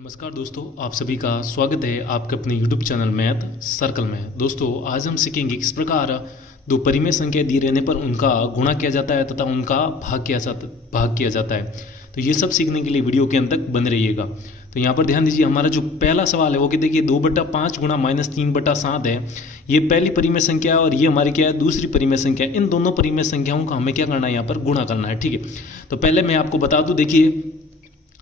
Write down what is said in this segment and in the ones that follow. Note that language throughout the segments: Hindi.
नमस्कार दोस्तों, आप सभी का स्वागत है आपके अपने YouTube चैनल मैथ सर्कल में। दोस्तों आज हम सीखेंगे किस प्रकार दो परिमेय संख्या दी रहने पर उनका गुणा किया जाता है तथा उनका भाग किया जाता है। तो ये सब सीखने के लिए वीडियो के अंत तक बने रहिएगा। तो यहाँ पर ध्यान दीजिए, हमारा जो पहला सवाल है वो कि देखिए 2/5 गुणा -3/7 है। ये पहली परिमेय संख्या है और ये हमारी क्या है, दूसरी परिमेय संख्या। इन दोनों परिमेय संख्याओं का हमें क्या करना है, यहाँ पर गुणा करना है। ठीक है, तो पहले मैं आपको बता दूँ, देखिए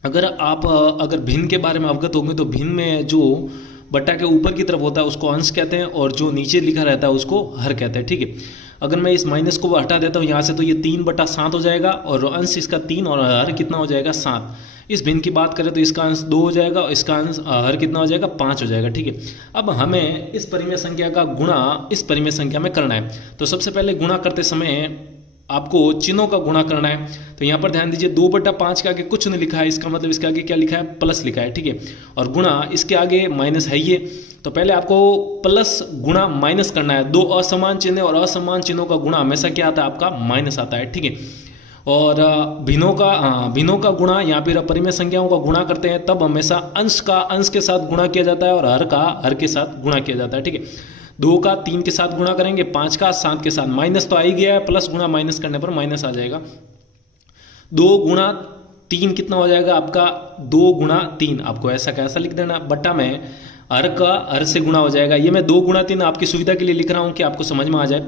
अगर भिन्न के बारे में अवगत होंगे तो भिन्न में जो बट्टा के ऊपर की तरफ होता है उसको अंश कहते हैं और जो नीचे लिखा रहता है उसको हर कहते हैं। ठीक है, अगर मैं इस माइनस को हटा देता हूँ यहाँ से तो ये 3/7 हो जाएगा और अंश इसका 3 और हर कितना हो जाएगा 7। इस भिन्न की बात करें तो इसका अंश 2 हो जाएगा और इसका अंश हर कितना हो जाएगा 5 हो जाएगा। ठीक है, अब हमें इस परिमेय संख्या का गुणा इस परिमेय संख्या में करना है। तो सबसे पहले गुणा करते समय आपको चिन्हों का गुणा करना है। तो यहाँ पर ध्यान दीजिए 2/5 के आगे कुछ नहीं लिखा है, इसका मतलब इसके आगे क्या लिखा है, प्लस लिखा है। ठीक है, और गुणा इसके आगे माइनस है ये, तो पहले आपको प्लस गुणा माइनस करना है। दो असमान चिन्ह और असमान चिन्हों का गुणा हमेशा क्या आता है, आपका माइनस आता है। ठीक है, और भिन्नों का गुणा या फिर परिमेय संख्याओं का गुणा करते हैं तब हमेशा अंश का अंश के साथ गुणा किया जाता है और हर का हर के साथ गुणा किया जाता है। ठीक है, 2 का 3 के साथ गुणा करेंगे, 5 का 7 के साथ, माइनस तो आ ही गया है, प्लस गुणा माइनस करने पर माइनस आ जाएगा। 2 गुणा 3 कितना हो जाएगा आपका, 2 गुणा 3। आपको ऐसा कैसा लिख देना, बट्टा में हर का हर से गुणा हो जाएगा। ये मैं 2 गुणा 3 आपकी सुविधा के लिए लिख रहा हूं कि आपको समझ में आ जाए।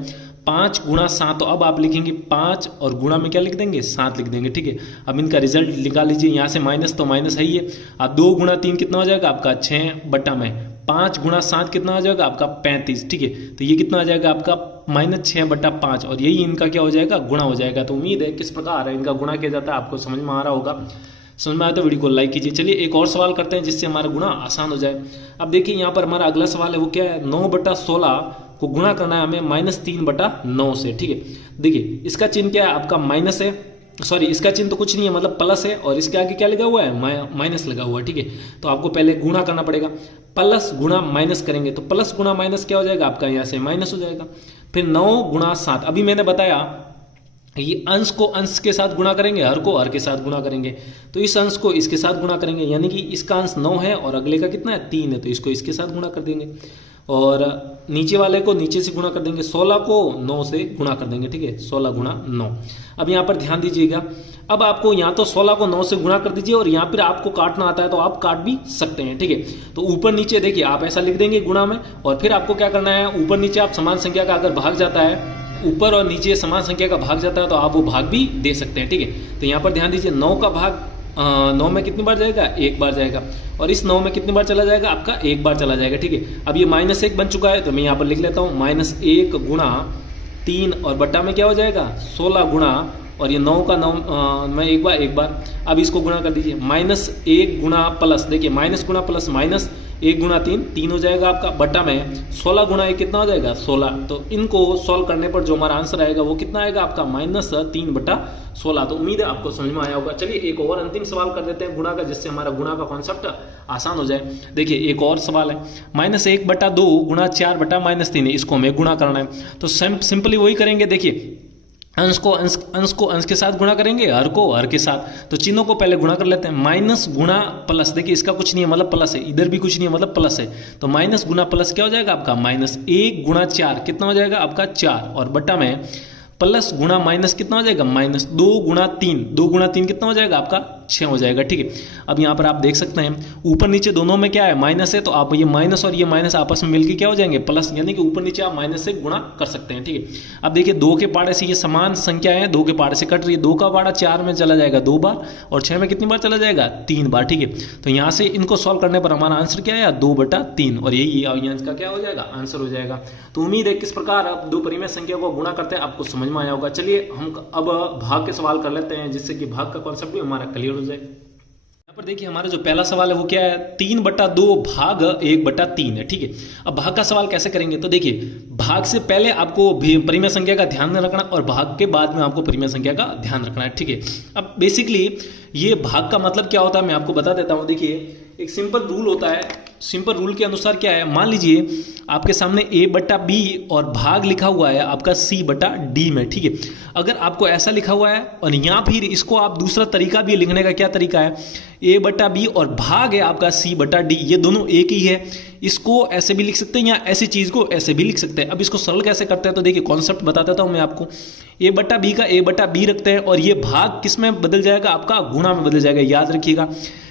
5 गुणा 7, तो अब आप लिखेंगे 5 और गुणा में क्या लिख देंगे, 7 लिख देंगे। ठीक है, अब इनका रिजल्ट निकाल लीजिए, यहाँ से माइनस तो माइनस है ही है। अब 2 गुणा 3 कितना हो जाएगा आपका 6 बट्टा में 5 गुणा 7 कितना हो जाएगा आपका 35। ठीक है, तो ये कितना आ जाएगा आपका -6/5 और यही इनका क्या हो जाएगा, गुणा हो जाएगा। तो उम्मीद है किस प्रकार इनका गुणा किया जाता है आपको समझ में आ रहा होगा। समझ में आया तो वीडियो को लाइक कीजिए। चलिए एक और सवाल करते हैं जिससे हमारा गुणा आसान हो जाए। अब देखिए यहाँ पर हमारा अगला सवाल है वो क्या है, 9/16 को गुणा करना है हमें -3/9 से। ठीक है, देखिए इसका चिन्ह क्या है आपका, माइनस है, सॉरी इसका चिन्ह तो कुछ नहीं है, मतलब प्लस है और इसके आगे क्या लगा हुआ है, माइनस लगा हुआ है। ठीक है, तो आपको पहले गुणा करना पड़ेगा, प्लस गुणा माइनस करेंगे तो प्लस गुणा माइनस क्या हो जाएगा आपका, यहाँ से माइनस हो जाएगा। फिर 9 गुणा 7, अभी मैंने बताया ये अंश को अंश के साथ गुणा करेंगे, हर को हर के साथ गुणा करेंगे। तो इस अंश को इसके साथ गुणा करेंगे, यानी कि इसका अंश 9 है और अगले का कितना है 3 है, तो इसको इसके साथ गुणा कर देंगे और नीचे वाले को नीचे से गुणा कर देंगे, 16 को 9 से गुणा कर देंगे। ठीक है, 16 गुणा 9। अब यहाँ पर ध्यान दीजिएगा, अब आपको यहाँ तो 16 को 9 से गुणा कर दीजिए और यहाँ पर आपको काटना आता है तो आप काट भी सकते हैं। ठीक है, तो ऊपर नीचे देखिए आप ऐसा लिख देंगे गुणा में, और फिर आपको क्या करना है, ऊपर नीचे आप समान संख्या का अगर भाग जाता है, ऊपर और नीचे समान संख्या का भाग जाता है तो आप वो भाग भी दे सकते हैं। ठीक है, तो यहाँ पर ध्यान दीजिए 9 का भाग 9 में कितनी बार जाएगा, 1 बार जाएगा, और इस 9 में कितनी बार चला जाएगा आपका, 1 बार चला जाएगा। ठीक है, अब ये -1 बन चुका है तो मैं यहाँ पर लिख लेता हूँ -1 गुणा 3 और बट्टा में क्या हो जाएगा 16 गुणा, और ये 9 का 9 में एक बार। अब इसको गुणा कर दीजिए, -1 गुणा प्लस, देखिए माइनस गुणा प्लस माइनस, 1 गुणा 3 हो जाएगा आपका, बट्टा में 16 गुणा 1 कितना हो जाएगा 16। तो इनको सॉल्व करने पर जो हमारा आंसर आएगा वो कितना आएगा आपका -3/16। तो उम्मीद है आपको समझ में आया होगा। चलिए एक और अंतिम सवाल कर देते हैं गुणा का, जिससे हमारा गुणा का कॉन्सेप्ट आसान हो जाए। देखिए एक और सवाल है, -1/2 गुणा 4/-3 है, इसको हमें गुणा करना है। तो सिंपली वही करेंगे, देखिए अंश को अंश के साथ गुणा करेंगे, हर को हर के साथ। तो चिन्हों को पहले गुणा कर लेते हैं, माइनस गुणा प्लस, देखिए इसका कुछ नहीं है मतलब प्लस है, इधर भी कुछ नहीं है मतलब प्लस है, तो माइनस गुणा प्लस क्या हो जाएगा आपका -1 गुणा 4 कितना हो जाएगा आपका 4, और बट्टा में प्लस गुणा माइनस कितना हो जाएगा -2 गुणा 3 कितना हो जाएगा आपका 6 हो जाएगा। ठीक है, अब यहाँ पर आप देख सकते हैं ऊपर नीचे दोनों में क्या है, माइनस है, तो आप ये माइनस और ये माइनस आपस में मिलकर क्या हो जाएंगे, प्लस, यानी कि ऊपर नीचे आप माइनस से गुणा कर सकते हैं। ठीक है, अब देखिए 2 के पाड़े से ये समान संख्या है, 2 के पाड़े से कट रही है, 2 का पाड़ा 4 में चला जाएगा 2 बार और 6 में कितनी बार चला जाएगा 3 बार। ठीक है, तो यहाँ से इनको सॉल्व करने पर हमारा आंसर क्या है 2/3 और यही का क्या हो जाएगा आंसर हो जाएगा। तो उम्मीद है किस प्रकार आप दो परिमेय संख्या को गुणा करते हैं आपको समझ में आया होगा। चलिए हम अब भाग के सवाल कर लेते हैं, जिससे कि भाग का कॉन्सेप्ट भी हमारा क्लियर हो जाए। यहाँ पर देखिए हमारा जो पहला सवाल है वो क्या है, 3/2 भाग 1/3 है। ठीक है, अब भाग का सवाल कैसे करेंगे, तो देखिए भाग से पहले आपको परिमेय संख्या का ध्यान रखना और भाग के बाद में आपको परिमेय संख्या का ध्यान रखना है। ठीक है, अब बेसिकली ये भाग का मतलब क्या होता है मैं आपको बता देता हूँ। देखिए एक सिंपल रूल होता है सिंपल रूल के अनुसार क्या है, मान लीजिए आपके सामने a बटा बी और भाग लिखा हुआ है आपका c बटा डी में, ठीक है। अगर आपको ऐसा लिखा हुआ है और या फिर इसको आप दूसरा तरीका भी लिखने का, क्या तरीका है, a बटा बी और भाग है आपका c बटा डी, ये दोनों एक ही है, इसको ऐसे भी लिख सकते हैं या ऐसी चीज को ऐसे भी लिख सकते हैं। अब इसको सरल कैसे करते हैं, तो देखिए कॉन्सेप्ट बता देता हूं मैं आपको। a बटा बी का a बटा बी रखते हैं और ये भाग किस में बदल जाएगा, आपका गुणा में बदल जाएगा। याद रखिएगा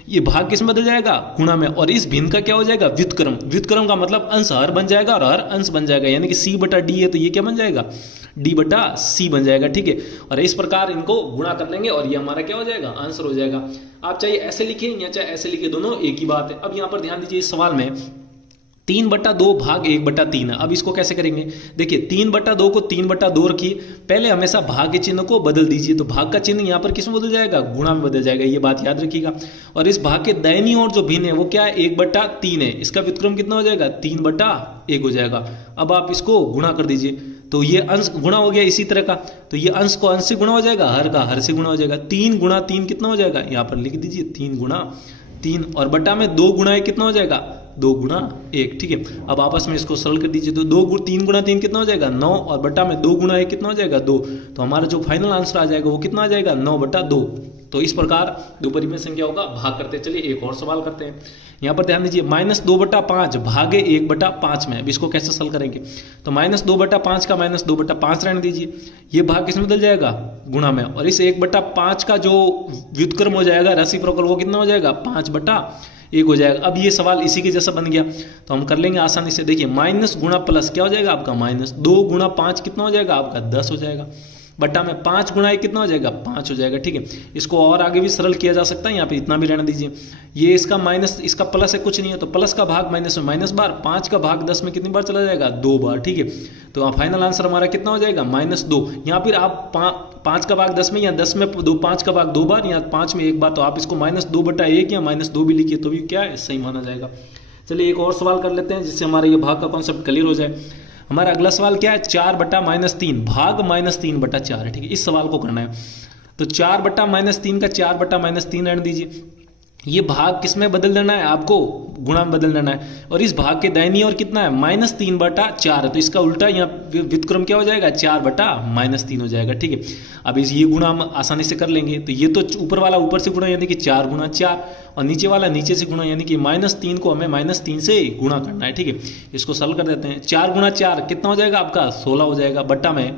ये भाग किस में बदल जाएगा, गुणा में, और इस भिन्न का क्या हो जाएगा, व्युत्क्रम। व्युत्क्रम का मतलब अंश हर बन जाएगा और हर अंश बन जाएगा, यानी कि c बटा डी है तो ये क्या बन जाएगा, d बटा c बन जाएगा, ठीक है। और इस प्रकार इनको गुणा कर लेंगे और ये हमारा क्या हो जाएगा, आंसर हो जाएगा। आप चाहे ऐसे लिखें या चाहे ऐसे लिखे, दोनों एक ही बात है। अब यहाँ पर ध्यान दीजिए, इस सवाल में 3/2 भाग 1/3 है। अब इसको कैसे करेंगे, देखिए 3/2 को 3/2 रखिए, पहले हमेशा भाग के चिन्ह को बदल दीजिए, तो भाग का चिन्ह यहाँ पर किस में बदल जाएगा, गुणा में बदल जाएगा, ये बात याद रखिएगा। और इस भाग के दाहिनी ओर जो भिन्न है वो क्या है, 1/3 है, इसका व्युत्क्रम कितना हो जाएगा, 3/1 हो जाएगा। अब आप इसको गुणा कर दीजिए, तो ये अंश गुणा हो गया इसी तरह का, तो ये अंश को अंश से गुणा हो जाएगा, हर का हर से गुणा हो जाएगा। 3 गुणा 3 कितना हो जाएगा, यहाँ पर लिख दीजिए 3 गुणा 3, और बटा में 2 गुणा 1 कितना हो जाएगा, 2 गुणा 1, ठीक है। अब आपस में इसको सरल कर दीजिए, तो 3 गुणा 3 कितना हो जाएगा, 9, और बटा में 2 गुणा 1 कितना हो जाएगा, 2। तो हमारा जो फाइनल आंसर आ जाएगा वो कितना आ जाएगा, 9/2। तो इस प्रकार दो परिमेय संख्याओं का भाग करते हैं। चलिए एक और सवाल करते हैं। यहाँ पर ध्यान दीजिए, -2/5 भागे 1/5 में। अब इसको कैसे सरल करेंगे, तो -2/5 का -2/5 रहने दीजिए, ये भाग किसमें बदल जाएगा, गुणा में, और इस 1/5 का जो व्युत्क्रम हो जाएगा रेसिप्रोकल, वो कितना हो जाएगा, 5/1 हो जाएगा। अब ये सवाल इसी के जैसा बन गया, तो हम कर लेंगे आसानी से। देखिए माइनस गुणा प्लस क्या हो जाएगा आपका, -2 गुणा 5 कितना हो जाएगा आपका, 10 हो जाएगा, बट्टा में 5 गुणा 1 कितना हो जाएगा, 5 हो जाएगा, ठीक है। इसको और आगे भी सरल किया जा सकता है, यहाँ पे इतना भी रहने दीजिए। ये इसका माइनस, इसका प्लस है, कुछ नहीं है, तो प्लस का भाग माइनस में माइनस बार, 5 का भाग 10 में कितनी बार चला जाएगा, 2 बार, ठीक है। तो फाइनल आंसर हमारा कितना हो जाएगा, -2। यहाँ फिर आप 5 का भाग 10 में, या 10 में 5 का भाग 2 बार, या 5 में 1 बार, तो आप इसको -2/1 या -2 भी लिखिए तो भी क्या है, सही माना जाएगा। चलिए एक और सवाल कर लेते हैं, जिससे हमारा ये भाग का कॉन्सेप्ट क्लियर हो जाए। हमारा अगला सवाल क्या है, 4/-3 भाग -3/4 है, ठीक है। इस सवाल को करना है, तो 4/-3 का 4/-3 रहने दीजिए। ये भाग किस में बदल देना है, आपको गुणा में बदल देना है, और इस भाग के दाहिनी ओर कितना है, -3/4 है, तो इसका उल्टा यहाँ व्युत्क्रम क्या हो जाएगा, 4/-3 हो जाएगा, ठीक है। अब इस ये गुणा हम आसानी से कर लेंगे, तो ये तो ऊपर वाला ऊपर से गुणा यानी कि 4 गुणा 4, और नीचे वाला नीचे से गुणा यानी कि -3 को हमें -3 से गुणा करना है, ठीक है। इसको सरल कर देते हैं, 4 गुणा 4 कितना हो जाएगा आपका, 16 हो जाएगा, बट्टा में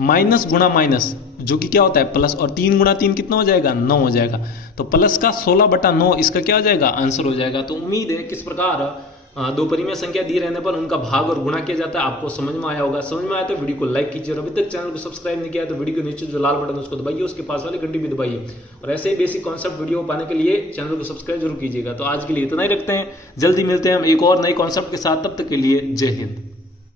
माइनस गुणा माइनस जो कि क्या होता है प्लस, और 3 गुणा 3 कितना हो जाएगा, 9 हो जाएगा, तो प्लस का 16/9 इसका क्या हो जाएगा, आंसर हो जाएगा। तो उम्मीद है किस प्रकार दो परिमेय संख्या दिए रहने पर उनका भाग और गुणा किया जाता है आपको समझ में आया होगा। समझ में आया तो वीडियो को लाइक कीजिए, और अभी तक चैनल को सब्सक्राइब नहीं किया तो वीडियो के नीचे जो लाल बटन है उसको दबाइए, उसके पास वाली घंटी भी दबाइए, और ऐसे ही बेसिक कॉन्सेप्ट वीडियो पाने के लिए चैनल को सब्सक्राइब जरूर कीजिएगा। तो आज के लिए इतना ही रखते हैं, जल्दी मिलते हैं हम एक और नए कॉन्सेप्ट के साथ, तब तक के लिए जय हिंद।